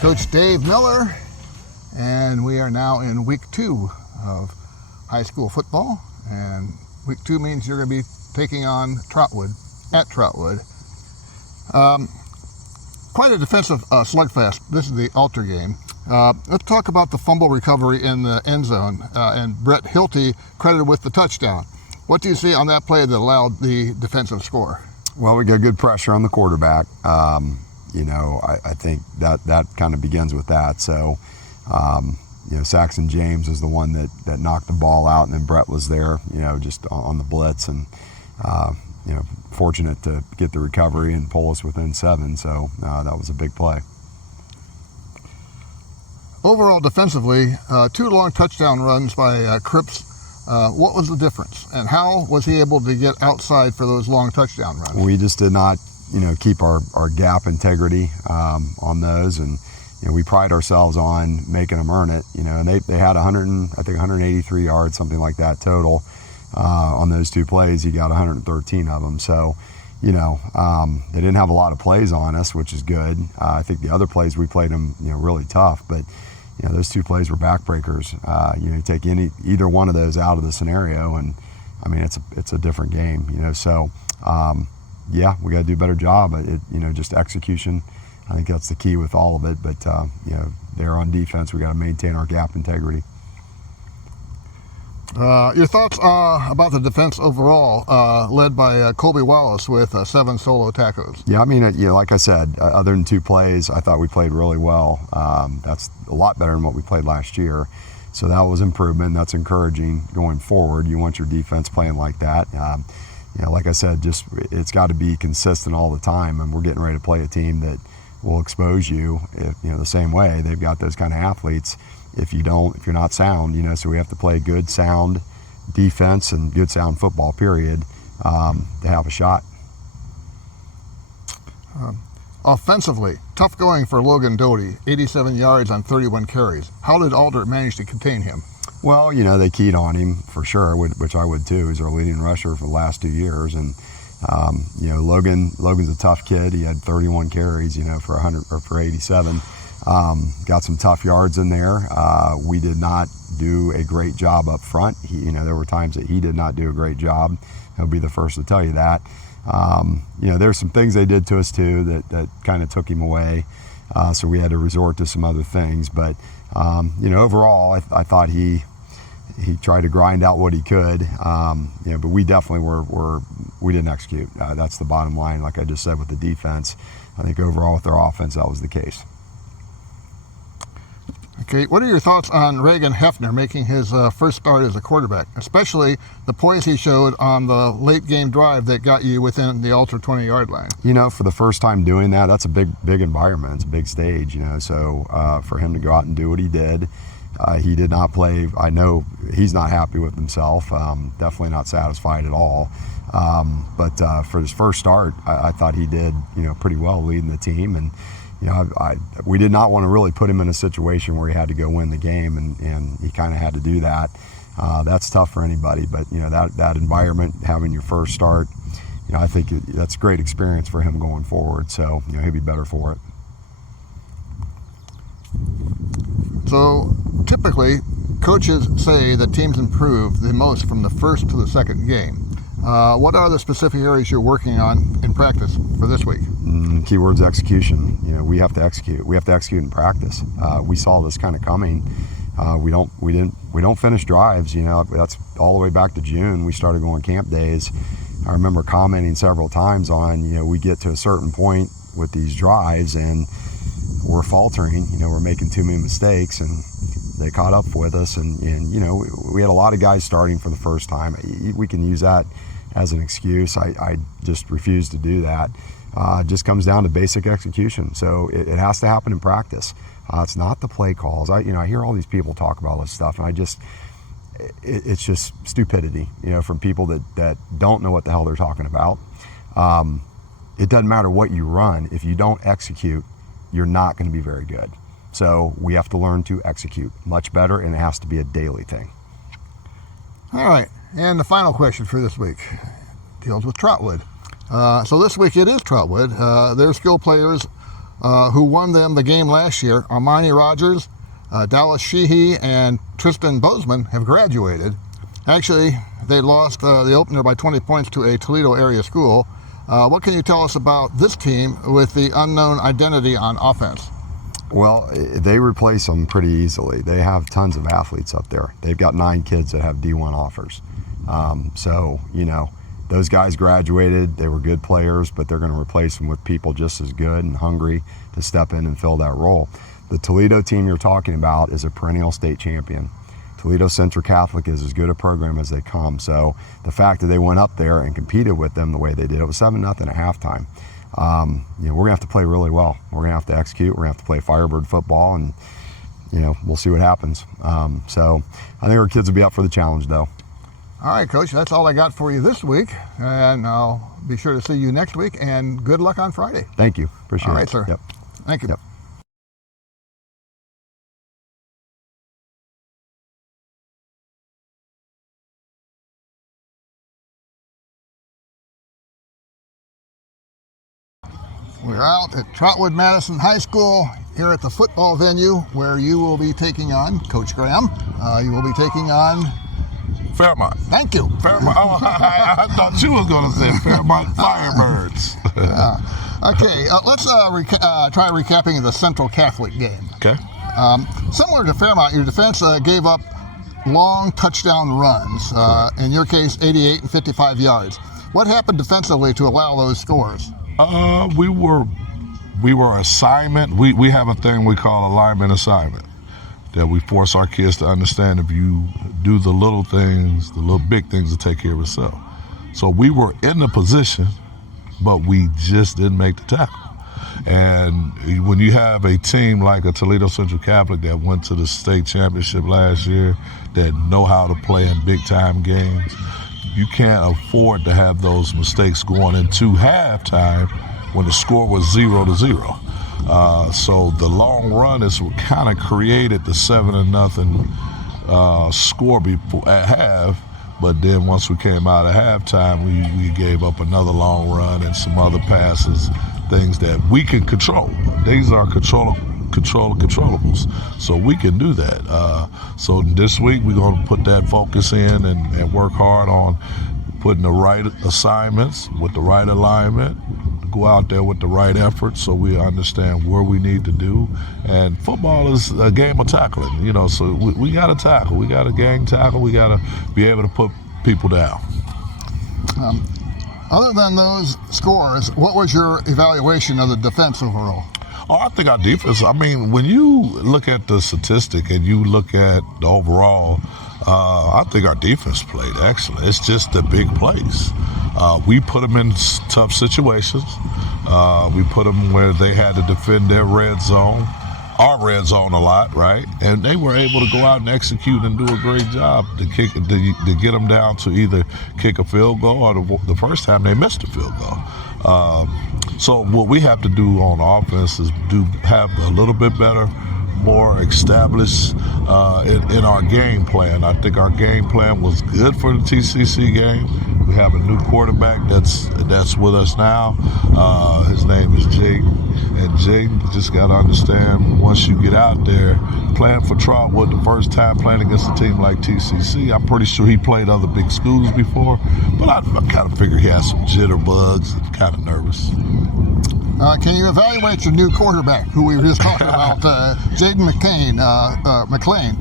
Coach Dave Miller, and we are now in week 2 of high school football, and week 2 means you're going to be taking on Trotwood at Trotwood. Quite a defensive slugfest. This is the altar game. Let's talk about the fumble recovery in the end zone, and Brett Hilty credited with the touchdown. What do you see on that play that allowed the defensive score? Well, we got good pressure on the quarterback. I think that kind of begins with that. So, Saxon James was the one that knocked the ball out, and then Brett was there, just on the blitz, and, fortunate to get the recovery and pull us within 7. So that was a big play. Overall, defensively, 2 long touchdown runs by Cripps. What was the difference, and how was he able to get outside for those long touchdown runs? We just did not keep our gap integrity on those, and we pride ourselves on making them earn it. And they had 183 yards, something like that total on those 2 plays. He got 113 of them. So they didn't have a lot of plays on us, which is good. I think the other plays we played them really tough, but those 2 plays were backbreakers. You take either one of those out of the scenario, and I mean it's a different game. So. Yeah, we got to do a better job at it, just execution. I think that's the key with all of it. But, there on defense, we got to maintain our gap integrity. Your thoughts about the defense overall, led by Colby Wallace with 7 solo tackles? Yeah, I mean, like I said, other than 2 plays, I thought we played really well. That's a lot better than what we played last year. So that was improvement. That's encouraging going forward. You want your defense playing like that. Like I said, it's got to be consistent all the time, and we're getting ready to play a team that will expose you, the same way. They've got those kind of athletes. If you're not sound, so we have to play good, sound defense and good, sound football, period, to have a shot. Offensively, tough going for Logan Doty, 87 yards on 31 carries. How did Alder manage to contain him? Well, they keyed on him for sure, which I would too. He's our leading rusher for the last 2 years, and Logan's a tough kid. He had 31 carries, for 100 or for 87. Got some tough yards in there. We did not do a great job up front. There were times that he did not do a great job. He'll be the first to tell you that. There's some things they did to us too that kind of took him away. So we had to resort to some other things, but overall, I thought he tried to grind out what he could, but we definitely we didn't execute. That's the bottom line. Like I just said with the defense, I think overall with their offense, that was the case. Okay, what are your thoughts on Reagan Hefner making his first start as a quarterback, especially the poise he showed on the late game drive that got you within the Alter 20-yard line? For the first time doing that, that's a big environment. It's a big stage, so for him to go out and do what he did, he did not play. I know he's not happy with himself, definitely not satisfied at all. But for his first start, I thought he did, pretty well leading the team. And, we did not want to really put him in a situation where he had to go win the game, and he kind of had to do that. That's tough for anybody, but, that environment, having your first start, I think that's a great experience for him going forward. So, he'll be better for it. So typically, coaches say that teams improve the most from the first to the second game. What are the specific areas you're working on in practice for this week? Keyword's execution. We have to execute. We have to execute in practice. We saw this kind of coming. We don't finish drives. That's all the way back to June. We started going camp days. I remember commenting several times on, we get to a certain point with these drives and we're faltering, we're making too many mistakes, and they caught up with us, and we had a lot of guys starting for the first time. We can use that as an excuse. I just refuse to do that. just comes down to basic execution. So it has to happen in practice. It's not the play calls. I hear all these people talk about all this stuff, and it's just stupidity, from people that don't know what the hell they're talking about. It doesn't matter what you run. If you don't execute, you're not going to be very good. So we have to learn to execute much better, and it has to be a daily thing. All right, and the final question for this week deals with Trotwood. So this week it is Trotwood. Their skill players who won them the game last year, Armani Rogers, Dallas Sheehy, and Tristan Bozeman, have graduated. Actually, they lost the opener by 20 points to a Toledo area school. What can you tell us about this team with the unknown identity on offense? Well, they replace them pretty easily. They have tons of athletes up there. They've got 9 kids that have D1 offers. So, those guys graduated. They were good players, but they're going to replace them with people just as good and hungry to step in and fill that role. The Toledo team you're talking about is a perennial state champion. Toledo Central Catholic is as good a program as they come. So the fact that they went up there and competed with them the way they did, it was 7-0 at halftime. We're going to have to play really well. We're going to have to execute. We're going to have to play Firebird football, and, we'll see what happens. So I think our kids will be up for the challenge, though. All right, Coach, that's all I got for you this week, and I'll be sure to see you next week, and good luck on Friday. Thank you. Appreciate it. All right, sir. Yep. Thank you. Yep. We're out at Trotwood Madison High School here at the football venue where you will be taking on Coach Graham. You will be taking on Fairmont. Thank you. Fairmont. Oh, I thought you was going to say Fairmont Firebirds. Okay, let's try recapping the Central Catholic game. Okay. Similar to Fairmont, your defense gave up long touchdown runs. In your case, 88 and 55 yards. What happened defensively to allow those scores? We were assignment. We have a thing we call alignment assignment, that we force our kids to understand. If you do the little things, the little big things will take care of itself. So we were in the position, but we just didn't make the tackle. And when you have a team like a Toledo Central Catholic that went to the state championship last year, that know how to play in big time games, you can't afford to have those mistakes going into halftime when the score was 0-0. So the long run is what kind of created the 7-0 score before at half. But then once we came out of halftime, we gave up another long run and some other passes, things that we can control. These are controllables. So we can do that. So this week we're going to put that focus in and work hard on putting the right assignments with the right alignment, go out there with the right effort so we understand where we need to do. And football is a game of tackling, so we got to tackle. We got to gang tackle. We got to be able to put people down. Other than those scores, what was your evaluation of the defense overall? Oh, I think our defense, when you look at the statistic and you look at the overall, I think our defense played excellent. It's just the big plays. We put them in tough situations. We put them where they had to defend their red zone, our red zone a lot, right? And they were able to go out and execute and do a great job to get them down to either kick a field goal, or the first time they missed a field goal. So what we have to do on offense is have a little bit better, more established in our game plan. I think our game plan was good for the TCC game. We have a new quarterback that's with us now. His name is Jake. And Jake just got to understand, once you get out there, playing for Trotwood the first time, playing against a team like TCC, I'm pretty sure he played other big schools before, but I kind of figure he has some jitterbugs, kind of nervous. Can you evaluate your new quarterback, who we were just talking about, Jaden McLean,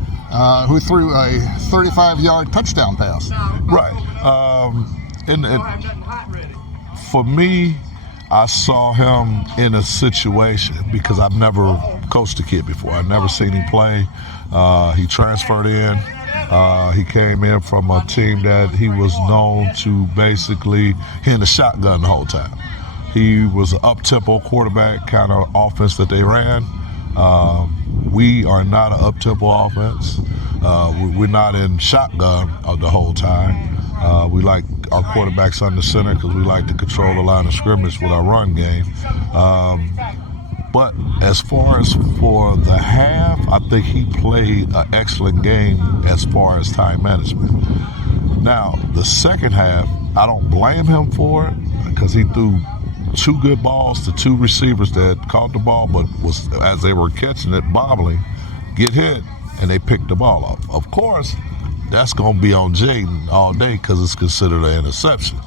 who threw a 35-yard touchdown pass? Right. For me, I saw him in a situation, because I've never coached a kid before. I've never seen him play. He transferred in. He came in from a team that he was known to basically hit the shotgun the whole time. He was an up-tempo quarterback kind of offense that they ran. We are not an up-tempo offense. We're not in shotgun the whole time. We like our quarterbacks under center because we like to control the line of scrimmage with our run game. But as far as for the half, I think he played an excellent game as far as time management. Now, the second half, I don't blame him for it because he threw 2 good balls to 2 receivers that caught the ball, but was, as they were catching it, bobbling, get hit, and they picked the ball up. Of course, that's going to be on Jaden all day because it's considered an interception.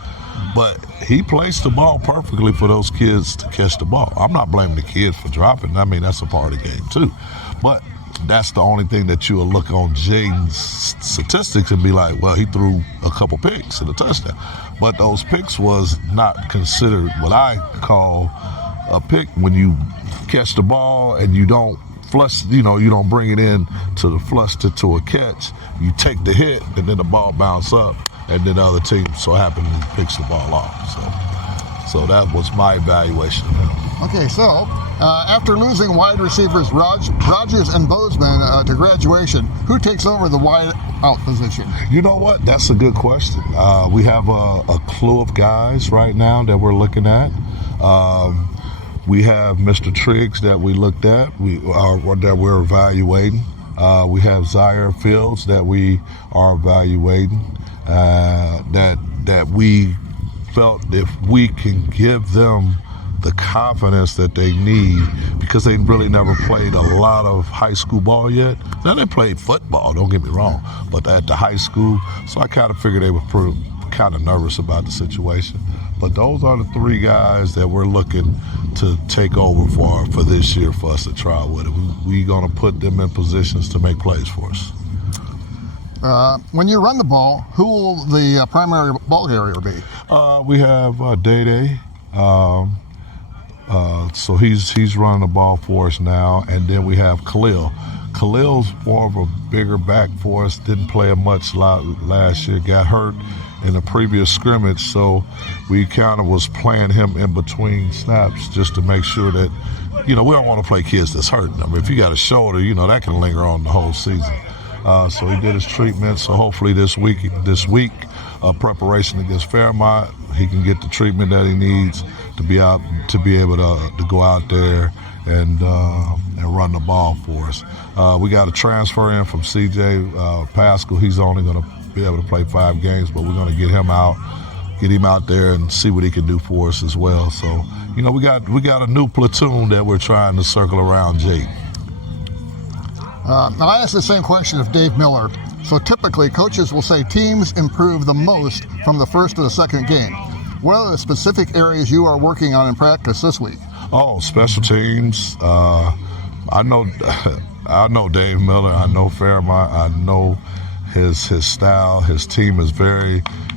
But he placed the ball perfectly for those kids to catch the ball. I'm not blaming the kids for dropping. I mean, that's a part of the game too. But that's the only thing that you will look on Jaden's statistics and be like, well, he threw a couple picks and a touchdown. But those picks was not considered what I call a pick when you catch the ball and you don't flush, you don't bring it in to the flush to a catch. You take the hit and then the ball bounce up and then the other team so happens and picks the ball off. So that was my evaluation of him. Okay, so after losing wide receivers Rogers and Bozeman to graduation, who takes over the wide out position? You know what? That's a good question. We have a clue of guys right now that we're looking at. We have Mr. Triggs that we looked at, that we're evaluating. We have Zaire Fields that we are evaluating. That we felt if we can give them the confidence that they need, because they really never played a lot of high school ball yet. Now they played football, don't get me wrong, but at the high school, so I kind of figured they were kind of nervous about the situation. But those are the 3 guys that we're looking to take over for this year for us at Trotwood. We're going to put them in positions to make plays for us. When you run the ball, who will the primary ball carrier be? We have Day. So he's running the ball for us now, and then we have Khalil. Khalil's more of a bigger back for us. Didn't play a much last year. Got hurt in the previous scrimmage, so we kind of was playing him in between snaps just to make sure that, we don't want to play kids that's hurting. I mean, if you got a shoulder, that can linger on the whole season. So he did his treatment. So hopefully this week, preparation against Fairmont, he can get the treatment that he needs to be able to go out there and run the ball for us. We got a transfer in from CJ Pascal. He's only going to be able to play 5 games, but we're going to get him out there and see what he can do for us as well. So, we got a new platoon that we're trying to circle around Jake. Now I asked the same question of Dave Miller. So typically coaches will say teams improve the most from the first to the second game. What are the specific areas you are working on in practice this week? Oh, special teams. I know Dave Miller. I know Fairmont. I know his style. His team is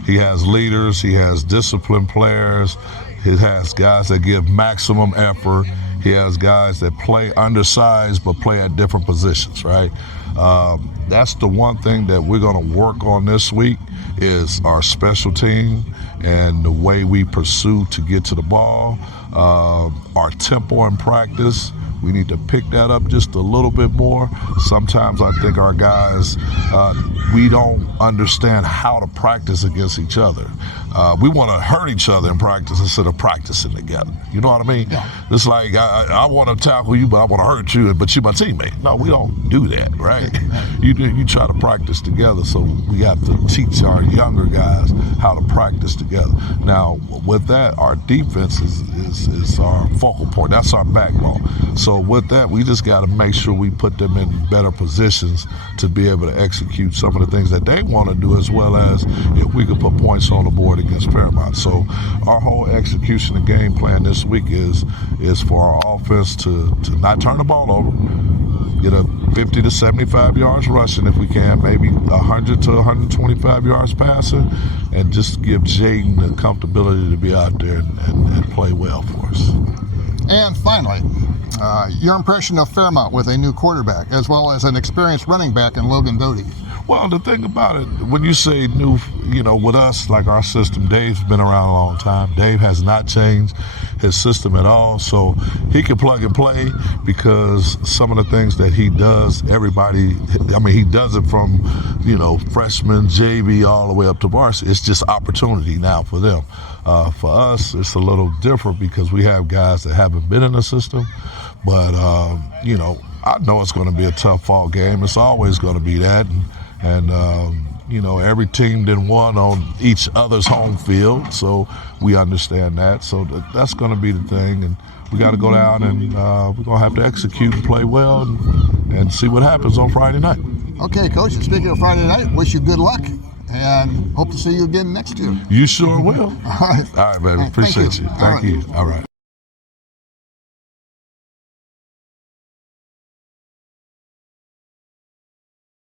he has leaders. He has disciplined players. He has guys that give maximum effort. He has guys that play undersized but play at different positions, right? That's the one thing that we're going to work on this week is our special team and the way we pursue to get to the ball, our tempo in practice. We need to pick that up just a little bit more. Sometimes I think our guys, we don't understand how to practice against each other. We want to hurt each other in practice instead of practicing together. You know what I mean? Yeah. It's like I want to tackle you, but I want to hurt you, but you're my teammate. No, we don't do that, right? You try to practice together, so we have to teach our younger guys how to practice together. Now, with that, our defense is our focal point. That's our backbone. So with that, we just got to make sure we put them in better positions to be able to execute some of the things that they want to do, as well as if we could put points on the board against Fairmont. So our whole execution and game plan this week is for our offense to not turn the ball over, get a 50 to 75 yards rushing if we can, maybe 100 to 125 yards passing, and just give Jaden the comfortability to be out there and play well for us. And finally, your impression of Fairmont with a new quarterback, as well as an experienced running back in Logan Doty. Well, the thing about it, when you say new, with us, like our system, Dave's been around a long time. Dave has not changed his system at all. So he can plug and play because some of the things that he does, he does it from, freshman, JV, all the way up to varsity. It's just opportunity now for them. For us, it's a little different because we have guys that haven't been in the system. But, I know it's going to be a tough fall game. It's always going to be that. And every team didn't won on each other's home field, so we understand that. So that's going to be the thing, and we got to go down and we're going to have to execute and play well and see what happens on Friday night. Okay, Coach, and speaking of Friday night, wish you good luck and hope to see you again next year. You sure will. All right. All right, baby. All right, Appreciate thank you. you. Thank you. All right.